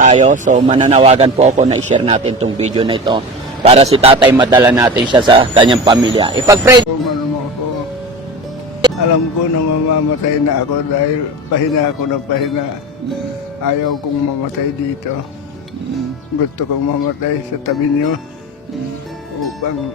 tayo. So mananawagan po ako na i-share natin itong video na ito para si tatay madala natin siya sa kanyang pamilya. Ipag-pray. Alam ko na mamamatay na ako dahil pahina ako ng pahina. Ayaw kong mamatay dito. Gusto kong mamatay sa tabi niyo upang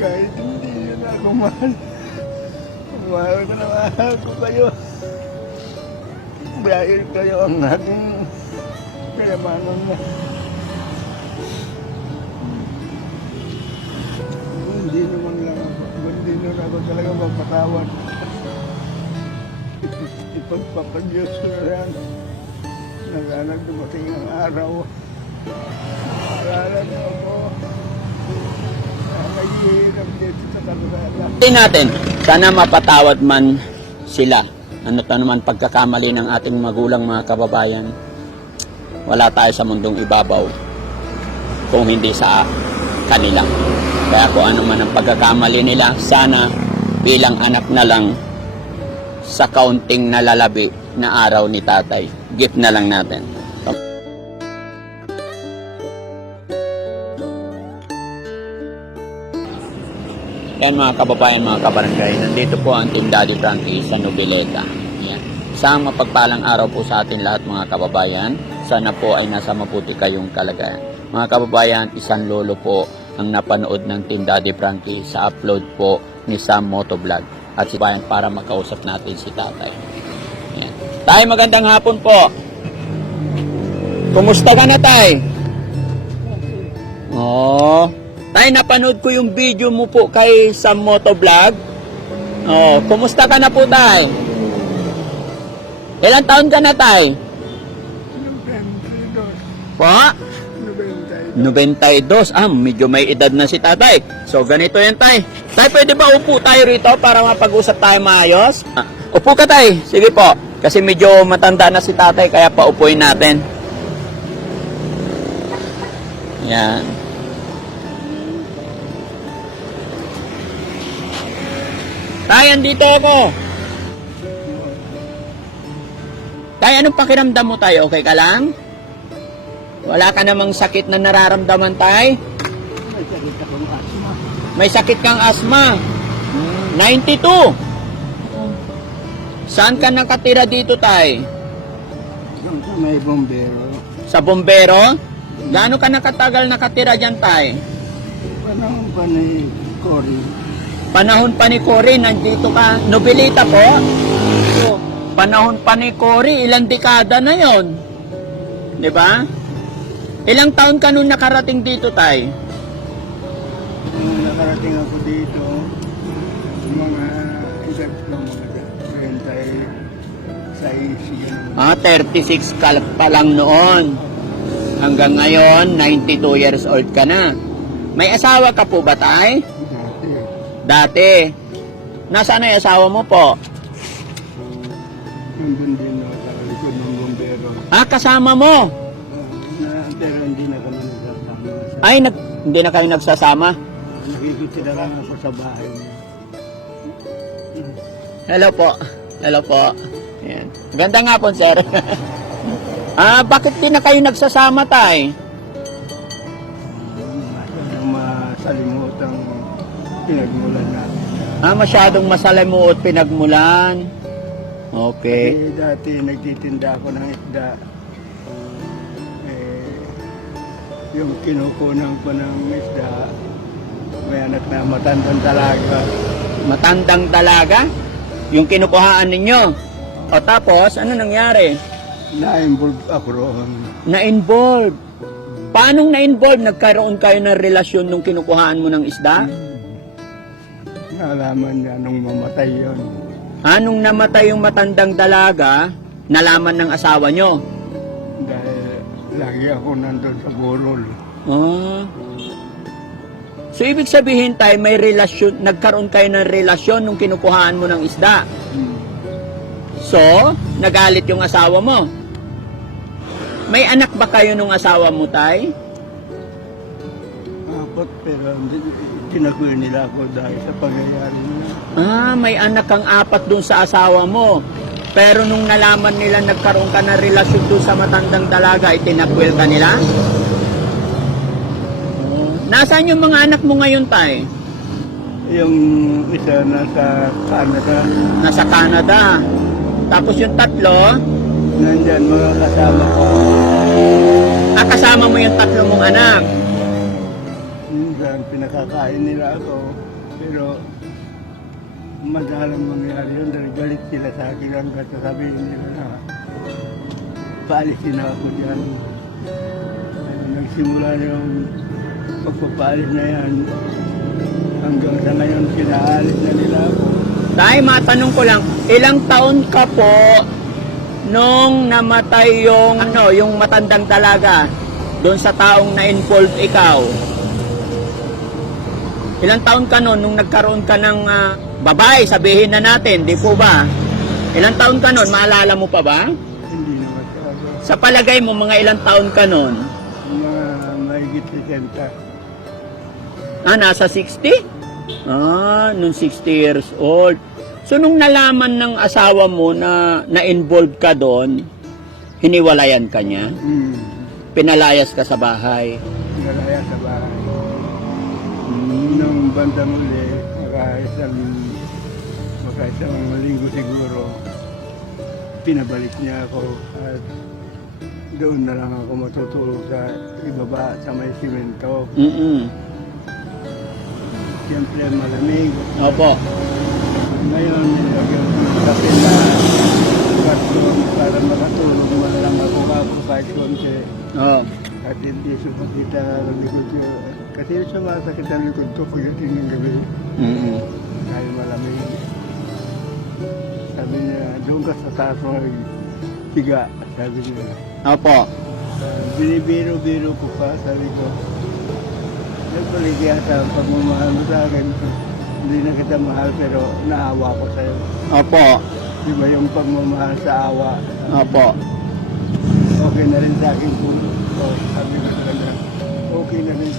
kahit hindi niyo na ako mahal. Mahal ko na mahal ko kayo. Dahil kayo ang aking kayamanan na. Hindi naman lang ako. Hindi naman ako talaga mapatawad. Ipagpapadyos ko na lang. Naghanap dumating ang araw. Maalala niyo ako. Naghihirap dito sa kalsada. Hindi natin, sana mapatawad man sila. Ano to naman pagkakamali ng ating magulang mga kababayan. Wala tayo sa mundong ibabaw kung hindi sa kanila. Kaya kung ano man ang pagkakamali nila, sana bilang anak na lang sa kaunting nalalabi na araw ni tatay. Gift na lang natin. Yan mga kababayan, mga kabarangay, nandito po ang Team Daddy Frankie sa Noveleta. Yan. Isang mapagpalang araw po sa atin lahat mga kababayan. Sana po ay nasa mabuti kayong kalagayan. Mga kababayan, isang lolo po ang napanood ng Team Daddy Frankie sa upload po ni Sam Motovlog. At si Bayan para makausap natin si tatay. Yan. Tay, magandang hapon po. Kumusta ka na, tay? Oh. Tay, napanood ko yung video mo po kay Sam Motovlog. Oh, kumusta ka na po, tay? Ilang taon ka na, tay? 92. Po? 92. Medyo may edad na si tatay. So, ganito yan, tay. Tay, pwede ba upo tayo rito para mapag-usap tayo maayos? Upo ka, tay. Sige po. Kasi medyo matanda na si tatay, kaya paupuin natin. Yan. Tay, andito ako. Tay, anong pakiramdam mo, tay? Okay ka lang? Wala ka namang sakit na nararamdaman, tay? May sakit akong asma. May sakit kang asma. 92. Saan ka nakatira dito, tay? Yung sa may bombero. Sa bombero? Gaano ka nakatagal nakatira dyan, tay? Panahon pa ni Cory. Panahon pa ni Cory, nandito ka. Novelita po? So, panahon pa ni Cory, ilang dekada na yon, di ba? Ilang taon ka nung nakarating dito, tay? Nung nakarating ako dito, mga isang mga 36 36 ka pa lang noon. Hanggang ngayon, 92 years old ka na. May asawa ka po ba, tay? Dati. Nasaan na yung asawa mo po? Nandun din ako sa likod ng bombero. Kasama mo? Pero hindi na kami nagsasama. Ay, hindi na kayo nagsasama? Nakikita lang ako sa bahay niya. Hello po. Hello po. Ayan. Ganda nga po, sir. Bakit di na kayo nagsasama, tay? Masalimutang pinagmulan namin. Masyadong masalimuot pinagmulan. Okay. Kasi dati nagtitinda ako ng isda. Yung kinukunan ko ng isda, may anak na matandang dalaga. Matandang dalaga? Yung kinukuhaan ninyo? O tapos, ano nangyari? Na-involve ako roon. Na-involve. Paanong na-involve? Nagkaroon kayo ng relasyon nung kinukuhaan mo ng isda? Nalaman niya nung mamatay yun. Nung namatay yung matandang dalaga, nalaman ng asawa nyo? Dahil lagi ako nandun sa burol. So, ibig sabihin tayo, may relasyon, nagkaroon kayo ng relasyon nung kinukuhaan mo ng isda. So, nagalit yung asawa mo. May anak ba kayo nung asawa mo, tay? Apat, pero tinakwil nila ako dahil sa pangyayari nila. Ah, may anak kang apat dun sa asawa mo. Pero nung nalaman nila nagkaroon ka ng relasyon dun sa matandang dalaga, itinakwil ka nila? Nasaan yung mga anak mo ngayon, tay? Yung isa nasa Canada, Nasa Canada. Tapos yung tatlo, nandyan mga kasama ko. kasama mo yung tatlo mong anak. Minsan pinakakain nila ako, pero madalang mangyari yun dahil galit sila sa akin hanggang sasabihin nila na paalisin na ako dyan. Nagsimula yung pagpapaalis na yan. Hanggang sa ngayon, pinaalis na nila ako. Tay, matanong ko lang, ilang taon ka po nung namatay yung, yung matandang dalaga doon sa taong na-involve ikaw? Ilang taon ka noon nung nagkaroon ka ng babae, sabihin na natin, di po ba? Ilang taon ka noon, maalala mo pa ba? Hindi na masyado. Sa palagay mo, mga ilang taon ka noon? Mga mahigit 60. Nasa 60? Nung 60 years old. So, nung nalaman ng asawa mo na na-involve ka doon, hiniwalayan ka niya? Pinalayas ka sa bahay? Pinalaya sa bahay. Nung bandang uli, maka isang linggo siguro, pinabalik niya ako at doon na lang ako matutulog sa ibaba sa may simento. Siyempre malamig. Opo. Ngayon, nilagyan ko ng kape na karton para makatulog man lang ako kahit konti. Oh. At hindi sumakita ang likod ko. Kasi sumasakit ang likod ko pagdating ng gabi. Dahil malamig. Sabi niya, doon ka sa taas tiga, sabi niya. Opo. Binibiro-biro ko pa, sabi ko. Nagbalik yata ang pagmamahal mo sa akin. Hindi na kita mahal pero naawa ko sa'yo. Opo. Di ba yung pagmamahal sa awa? Opo. Okay na rin sa akin kung sabi ko sa kanya, okay na rin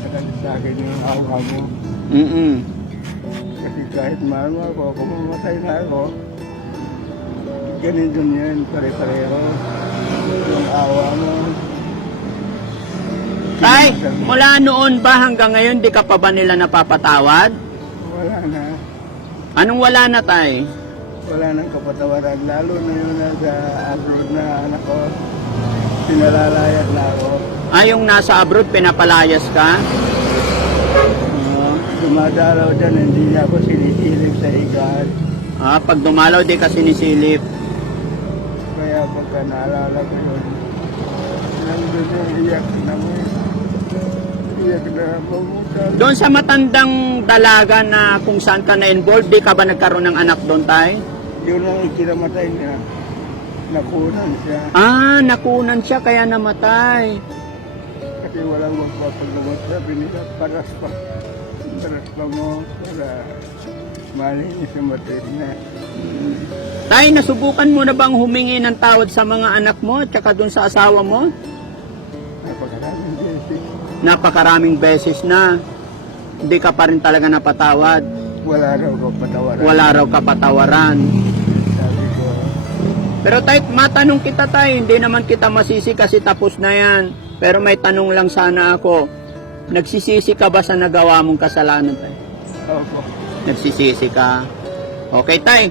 sa akin yung awa mo. Kasi kahit mahal mo ako, kung mamatay na ako, ganito yan, pare-pareho. Yung awa mo. Tay, mula noon ba hanggang ngayon di ka pa ba nila napapatawad? Wala na. Anong wala na, tay? Wala nang kapatawaran. Lalo na yun nasa abroad na anak ko. Pinalalayas na ako. Yung nasa abroad, pinapalayas ka? Dumadalaw dyan, hindi niya ako sinisilip sa higaan. Pag dumalaw, di ka sinisilip. Kaya pagka naalala ko yun, nandun yung iyak na mo. Iyak na mamutal. Doon sa matandang dalaga na kung saan ka na-involved, di ka ba nagkaroon ng anak doon, tay? Yun ang kinamatay niya. Nakunan siya. Nakunan siya kaya namatay. Kasi walang magpapagamot. Sabi nila, paras pa. Paras pa mo para malinis yung materna. Tay, nasubukan mo na bang humingi ng tawad sa mga anak mo at saka doon sa asawa mo? Napakaraming beses. Napakaraming beses na. Hindi ka pa rin talaga napatawad. Wala raw kapatawaran. Wala raw kapatawaran. Sabi ko, Pero tay, matanong kita, tay, hindi naman kita masisi kasi tapos na yan. Pero may tanong lang sana ako. Nagsisisi ka ba sa nagawa mong kasalanan, tay? opo. Nagsisisi ka. Okay, tay.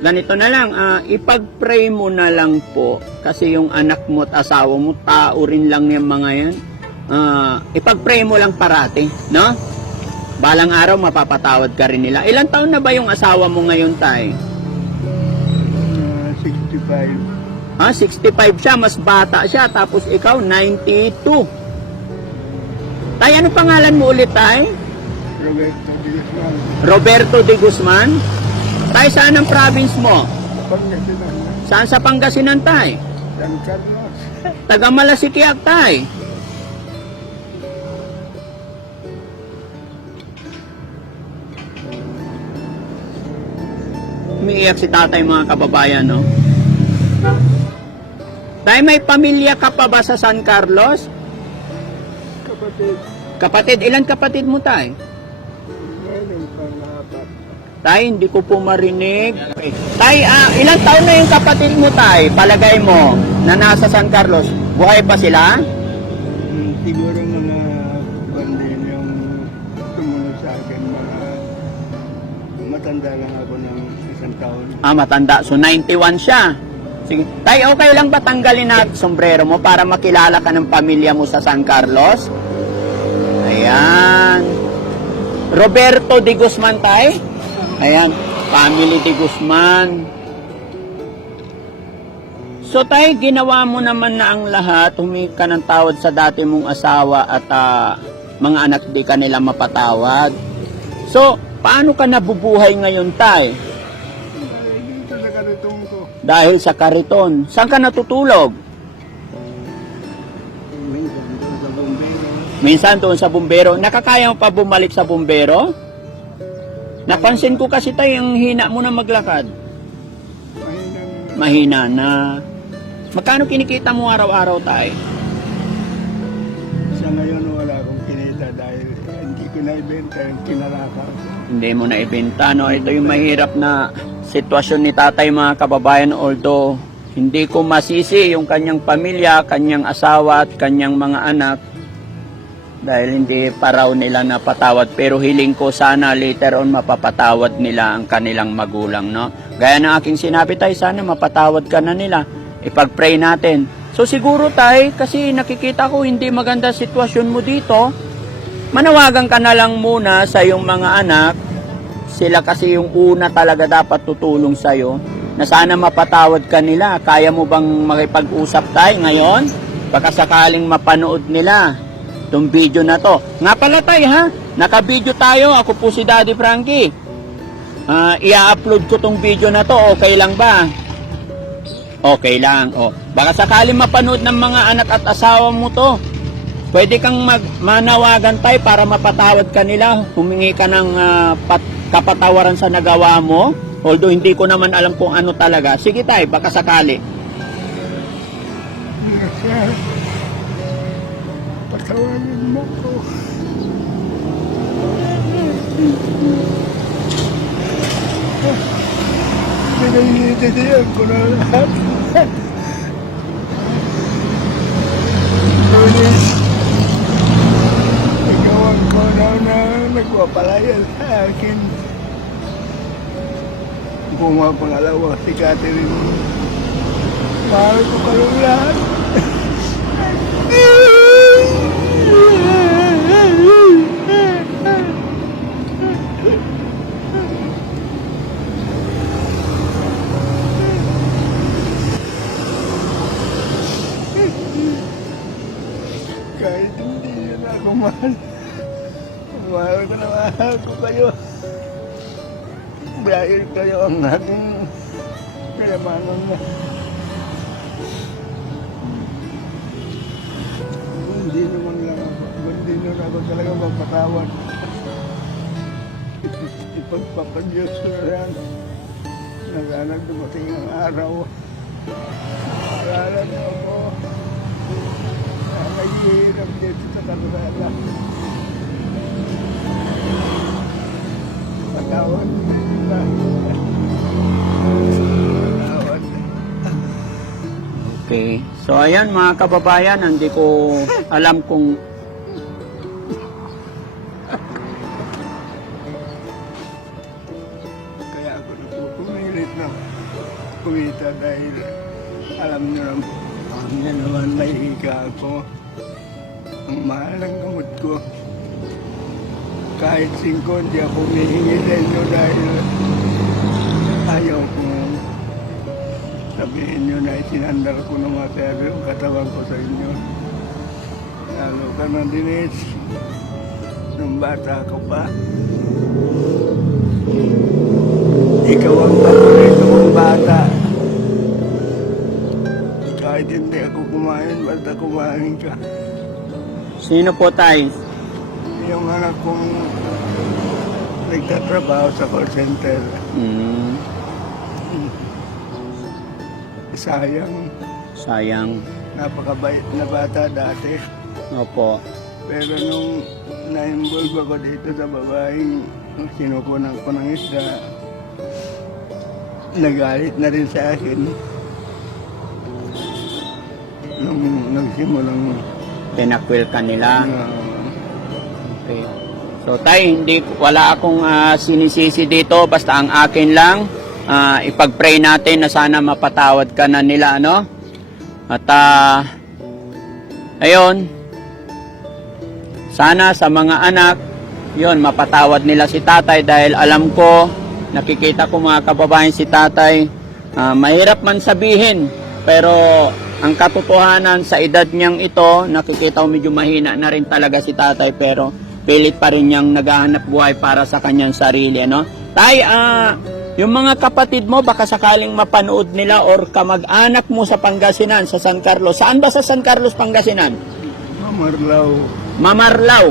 Ganito na lang. Ipag-pray mo na lang po. Kasi yung anak mo at asawa mo, tao rin lang yung mga yan. Ipag-pray mo lang parati, no? Balang araw, mapapatawad ka rin nila. Ilang taon na ba yung asawa mo ngayon, tay? 65. 65 siya, mas bata siya. Tapos ikaw, 92. Tay, ano pangalan mo ulit, tay? Roberto de Guzman. Roberto de Guzman. Tay, saan ang province mo? Pangasinan. Saan sa Pangasinan, tay? San Carlos. Taga Malasikiak, tay. Umiiyak si tatay, mga kababayan, no? Tay, may pamilya ka pa ba sa San Carlos? Kapatid, Kapatid, ilan kapatid mo, tay? meron pang apat. Tay, hindi ko po marinig. Okay. Tay, ilang taon na yung kapatid mo, tay? Palagay mo na nasa San Carlos. Buhay pa sila? Siguro mga bandin yung tumunod sa akin, mga matanda lang ako ng 1 taon. Matanda. So, 91 siya. Sige. Tay, okay lang ba tanggalin na sombrero mo para makilala ka ng pamilya mo sa San Carlos? Ayan. Roberto de Guzman, tay? Ayan. Family de Guzman. So, tay, ginawa mo naman na ang lahat. Humingi ka ng tawad sa dati mong asawa at mga anak di ka nila mapatawad. So, paano ka nabubuhay ngayon, tay? Dahil dito sa karitong ko, Dahil sa kariton. Saan ka natutulog? minsan doon sa bombero, Minsan doon sa bumbero. Nakakaya mo pa bumalik sa bumbero? Napansin ko kasi tayo ang hina mo na maglakad. mahinang Mahina na. Magkano kinikita mo araw-araw, tay? sa ngayon wala akong kinita dahil hindi ko naibenta yung kinalakaw. Hindi mo na ibenta, no? Ito yung mahirap na sitwasyon ni tatay, mga kababayan. Although, hindi ko masisi yung kanyang pamilya, kanyang asawa at kanyang mga anak dahil hindi pa raw nila napatawad. Pero hiling ko sana later on mapapatawad nila ang kanilang magulang, no? Gaya ng aking sinabi, tay, sana mapatawad ka na nila. Ipag-pray natin. So siguro, tay, kasi nakikita ko hindi maganda sitwasyon mo dito, manawagan ka na lang muna sa iyong mga anak. Sila kasi yung una talaga dapat tutulong sa'yo, na sana mapatawad ka nila. Kaya mo bang makipag-usap tayo ngayon? Baka sakaling mapanood nila itong video na to. Nga pala, tay, ha? Naka-video tayo. Ako po si Daddy Frankie. I-upload ko tong video na to. Okay lang ba? Okay lang. Baka sakaling mapanood ng mga anak at asawa mo to. Pwede kang manawagan tayo para mapatawad ka nila. Humingi ka ng kapatawaran sa nagawa mo. Although hindi ko naman alam kung ano talaga. Sige tayo, baka sakali. Sir, patawarin mo ko. Pinag-iintindihan ko na lahat. Ngunit, nagawan ko na nagpapalaya sa akin. Pumapangalawa si Catherine. Mahal ko kayong lahat. Kahit hindi nyo na ako mahal, mahal ko na mahal ko kayo. Dahil kayo ang aking kayamanan na. Hindi naman lang ako, hindi naman ako talaga mapatawad. Ipagpapadyos ko na lang na sana dumating ang araw. Aralan ako na naghihirap dito sa kalsada. Patawad na. Patawad. Okay. So ayan, mga kababayan, hindi ko alam kung Kaya ako pumilit na kumita dahil alam niyo naman may higa ako. Ang mahal ng gamot ko. Kahit 5 hindi ako humihingi sa inyo dahil ayaw ko sabihin nyo na isinandal ko ng masyado yung katawan ko sa inyo. Lalo ka na dinis. Nung bata ko pa. Ikaw ang paborito kong bata. Kahit hindi ako kumain, basta kumain ka. sino po tayo? Yung anak kong nagtatrabaho sa call center, Hmm. sayang. sayang. Napakabait na bata dati. Opo. Pero nung na-involve ako dito sa babaeng sinukunan ko ng isda, nagalit na rin sa akin. Nung nagsimulang Pinakwil ka nila. uh, Okay. So tay, wala akong sinisisi dito, basta ang akin lang, ipag-pray natin na sana mapatawad ka na nila, ano? At ayun, sana sa mga anak, yun, mapatawad nila si tatay dahil alam ko, nakikita ko mga kababayan si tatay, mahirap man sabihin, pero ang katotohanan sa edad niyang ito, nakikita ko medyo mahina na rin talaga si tatay, pero pilit pa rin niyang naghahanap buhay para sa kanyang sarili, ano? Tay, yung mga kapatid mo, baka sakaling mapanood nila or kamag-anak mo sa Pangasinan, sa San Carlos. Saan ba sa San Carlos, Pangasinan? Mamarlaw. Mamarlaw.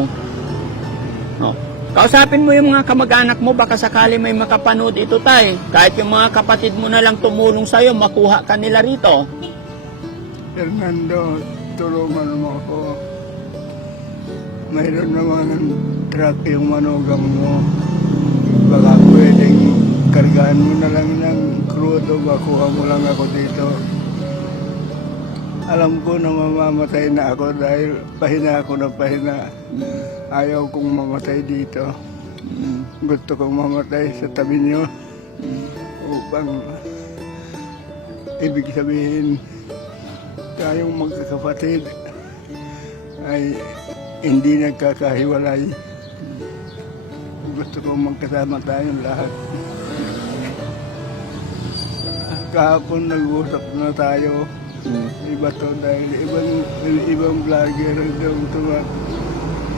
Oh. Kausapin mo yung mga kamag-anak mo, baka sakali may makapanood ito, tay. Kahit yung mga kapatid mo na lang tumulong sa'yo, makuha ka nila rito. Fernando, tulungan mo ako. Mayroon naman truck yung manugang mo. Baka pwedeng kargaan mo na lang ng krudo, makuha mo lang ako dito. Alam ko na mamamatay na ako dahil pahina ako ng pahina. Ayaw kong mamatay dito. Gusto kong mamatay sa tabi niyo upang ibig sabihin tayong magkakapatid ay hindi nagkakahiwalay. Gusto kong magkasama tayong lahat. Kahapon nag-usap na tayo. Iba to dahil ibang vlogger daw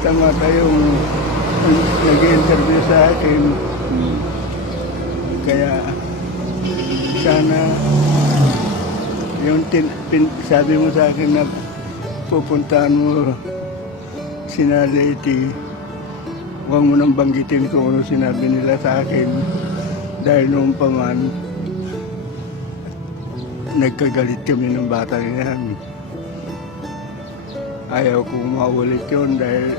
tama tayong nag-interview sa akin. Kaya sana yung sabi mo sa akin na pupuntahan mo sina Leti, huwag mo nang banggitin kung ano sinabi nila sa akin dahil noong pa man nagkagalit kami ng bata niyan. Ayaw kong maulit yun dahil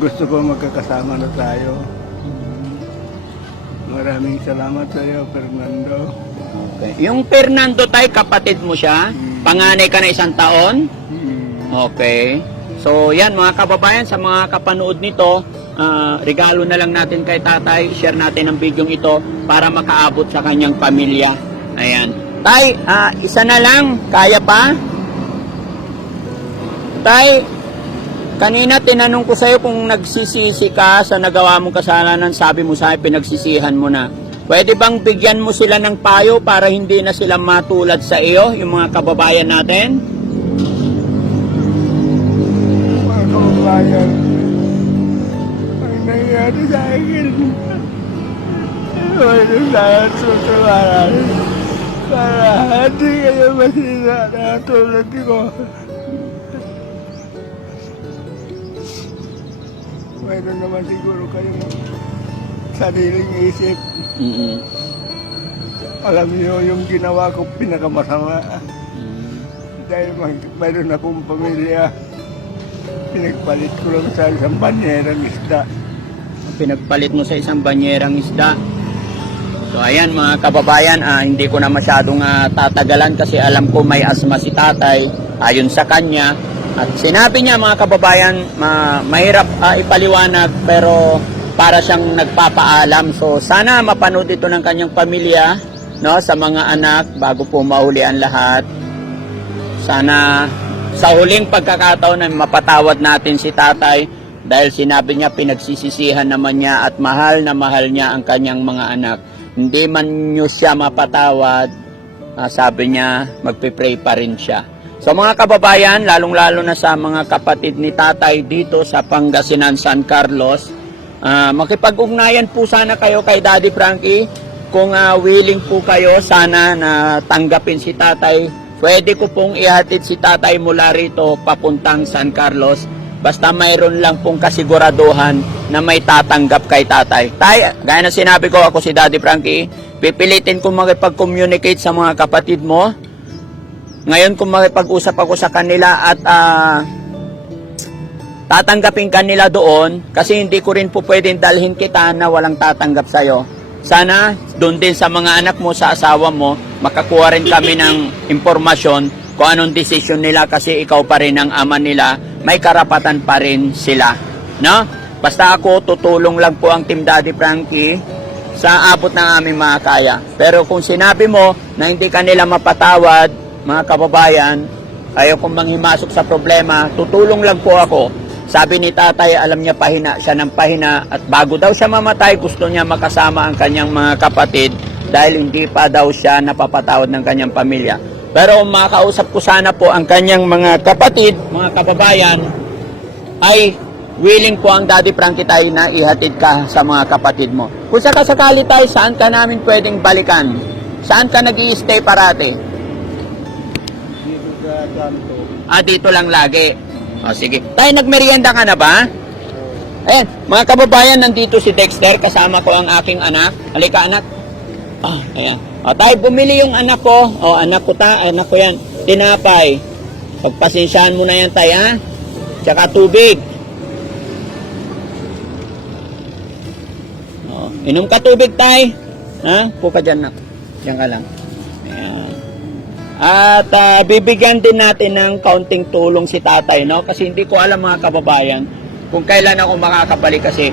gusto ko magkakasama na tayo. Maraming salamat sa iyo, Fernando. Okay. Yung Fernando, tay, kapatid mo siya? Panganay ka na 1 taon? Okay. So, yan mga kababayan, sa mga kapanood nito, regalo na lang natin kay tatay, share natin ang video ito para makaabot sa kanyang pamilya. Ayan. Tay, isa na lang, kaya pa? Tay, kanina tinanong ko sa'yo kung nagsisisi ka sa nagawa mong kasalanan, sabi mo sa'yo, pinagsisihan mo na. Pwede bang bigyan mo sila ng payo para hindi na sila matulad sa iyo, yung mga kababayan natin? Mga kababayan, ang nangyari sa akin, ito sa susuwaran para hindi kayo masira na tulad ko. Mayroon naman siguro kayong sariling isip. Alam niyo yung ginawa ko pinakamasama. Dahil mayroon akong pamilya, pinagpalit ko lang sa isang banyerang isda. Pinagpalit mo sa isang banyerang isda. So ayan mga kababayan, hindi ko na masyadong tatagalan kasi alam ko may asma si tatay ayon sa kanya. At sinabi niya mga kababayan, mahirap ipaliwanag pero para siyang nagpapaalam. So sana mapanood ito ng kanyang pamilya, no, sa mga anak bago po mahuli ang lahat. Sana sa huling pagkakataon na mapatawad natin si tatay dahil sinabi niya pinagsisisihan naman niya at mahal na mahal niya ang kanyang mga anak. Hindi man niyo siya mapatawad, sabi niya magpipray pa rin siya. So mga kababayan, lalong-lalo na sa mga kapatid ni tatay dito sa Pangasinan, San Carlos, makipag-ugnayan po sana kayo kay Daddy Frankie. Kung willing po kayo, sana na tanggapin si tatay. Pwede ko pong ihatid si tatay mula rito papuntang San Carlos. Basta mayroon lang pong kasiguraduhan na may tatanggap kay tatay. Tay, gaya na sinabi ko, ako si Daddy Frankie, pipilitin kong makipag-communicate sa mga kapatid mo Ngayon kung makipag-usap ako sa kanila at tatanggapin kanila doon, kasi hindi ko rin po pwedeng dalhin kita na walang tatanggap sa'yo. Sana doon din sa mga anak mo, sa asawa mo, makakuha rin kami ng impormasyon kung anong desisyon nila, kasi ikaw pa rin ang ama nila, may karapatan pa rin sila. No? Basta ako, tutulong lang po ang Team Daddy Frankie sa abot ng aming mga kaya. Pero kung sinabi mo na hindi kanila mapatawad, mga kababayan, ayaw kong manghimasok sa problema, tutulong lang po ako. Sabi ni tatay, alam niya pahina siya ng pahina, at bago daw siya mamatay, gusto niya makasama ang kanyang mga kapatid dahil hindi pa daw siya napapatawad ng kanyang pamilya. Pero makausap ko sana po ang kanyang mga kapatid, mga kababayan, ay willing po ang Daddy Frankie tayo na ihatid ka sa mga kapatid mo. Kung sakasakali tayo, saan ka namin pwedeng balikan? Saan ka nag-i-stay parate? Dito sa kanto. Dito lang lagi. O, sige. Tayo, nagmerienda ka na ba? Ayan, mga kababayan, nandito si Dexter, kasama ko ang aking anak. Halika, anak. Ayan. O, tayo, bumili yung anak ko. O, anak ko yan. Tinapay. Pagpasensyahan mo na yan, tayo, ha? Tsaka tubig. O, inom ka tubig, tayo. Ha? Puka dyan, nak. Diyan ka lang. Ayan. At bibigyan din natin ng kaunting tulong si tatay, no? Kasi hindi ko alam, mga kababayan, kung kailan ako makakabalik, kasi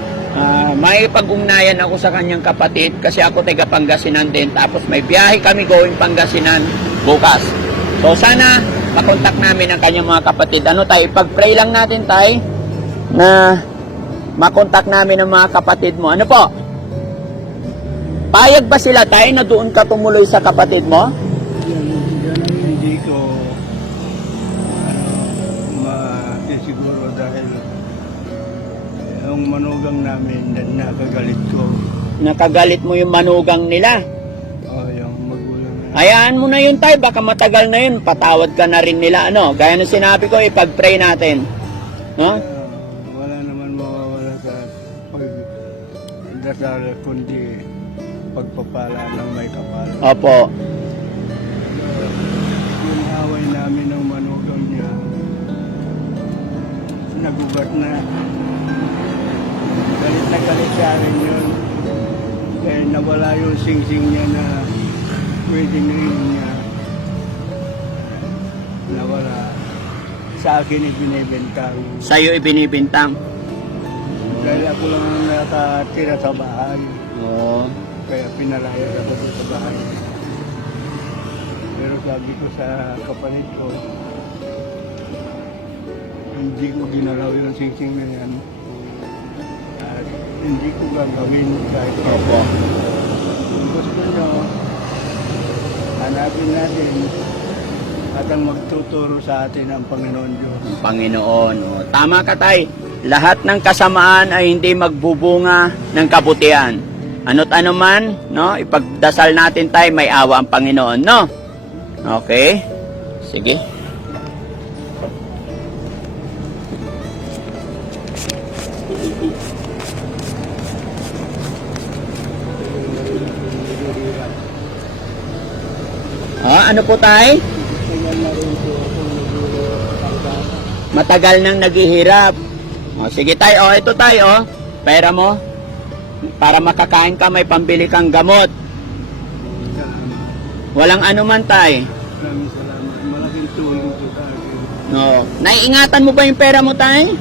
may pag-ugnayan ako sa kanyang kapatid, kasi ako taga Pangasinan din, tapos may biyahe kami going Pangasinan bukas. So sana makontak namin ang kanyang mga kapatid. Ano tayo, pag-pray lang natin tayo na makontak namin ang mga kapatid mo. Ano po? Payag ba sila tayo na doon ka tumuloy sa kapatid mo? Yan ang hindi ko masisiguro dahil yung manugang namin nakagalit ko. Nakagalit mo yung manugang nila. Yung magulang na. Hayaan mo na yun tayo, baka matagal na yun, patawad ka na rin nila, ano? Gaya ng sinabi ko, ipag-pray natin. No? Wala naman mawawala sa pagdasal kundi pagpapala ng may kapal. Opo. Yung away namin ng manugang niya, nagugat na. Galit na galit siya rin yun. Kaya nawala yung sing-sing niya na wedding ring niya. Nawala. Sa akin ibinibintang. Sa'yo ibinibintang. Dahil ako lang ang nakatira sa bahay. Oo. Kaya pinalayas ako sa bahay. Pero sabi ko sa kapatid ko, hindi ko ginalaw yung sing-sing na yan. At hindi ko gagawin kahit Opo. kung gusto nyo, hanapin natin at ang magtuturo sa atin ang Panginoon Diyos. Panginoon. O, tama ka, tay. Lahat ng kasamaan ay hindi magbubunga ng kabutihan. Ano't ano man, no? Ipagdasal natin tayo, may awa ang Panginoon, no? Okay? Sige. Ano po tayo? Matagal nang naghihirap. Sige tayo, ito tayo, pera mo. Para makakain ka, may pambili kang gamot. Walang anuman tay. Maraming salamat. Malaking tulong po sa akin. No. Naiingatan mo ba yung pera mo tay?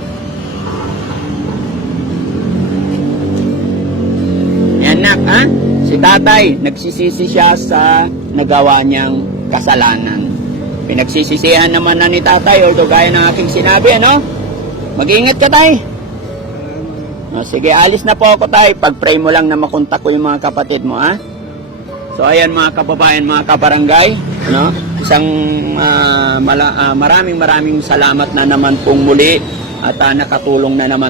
Yan nak, ha? Si tatay, nagsisisi siya sa nagawa niyang kasalanan. Pinagsisisihan naman na ni tatay, although gaya ng aking sinabi, ano? Mag-iingat ka tay. Sige, alis na po ako tayo. Pag-pray mo lang na makontak ko yung mga kapatid mo, ha? So, ayan mga kababayan, mga kabarangay, no? Isang maraming salamat na naman pong muli at nakatulong na naman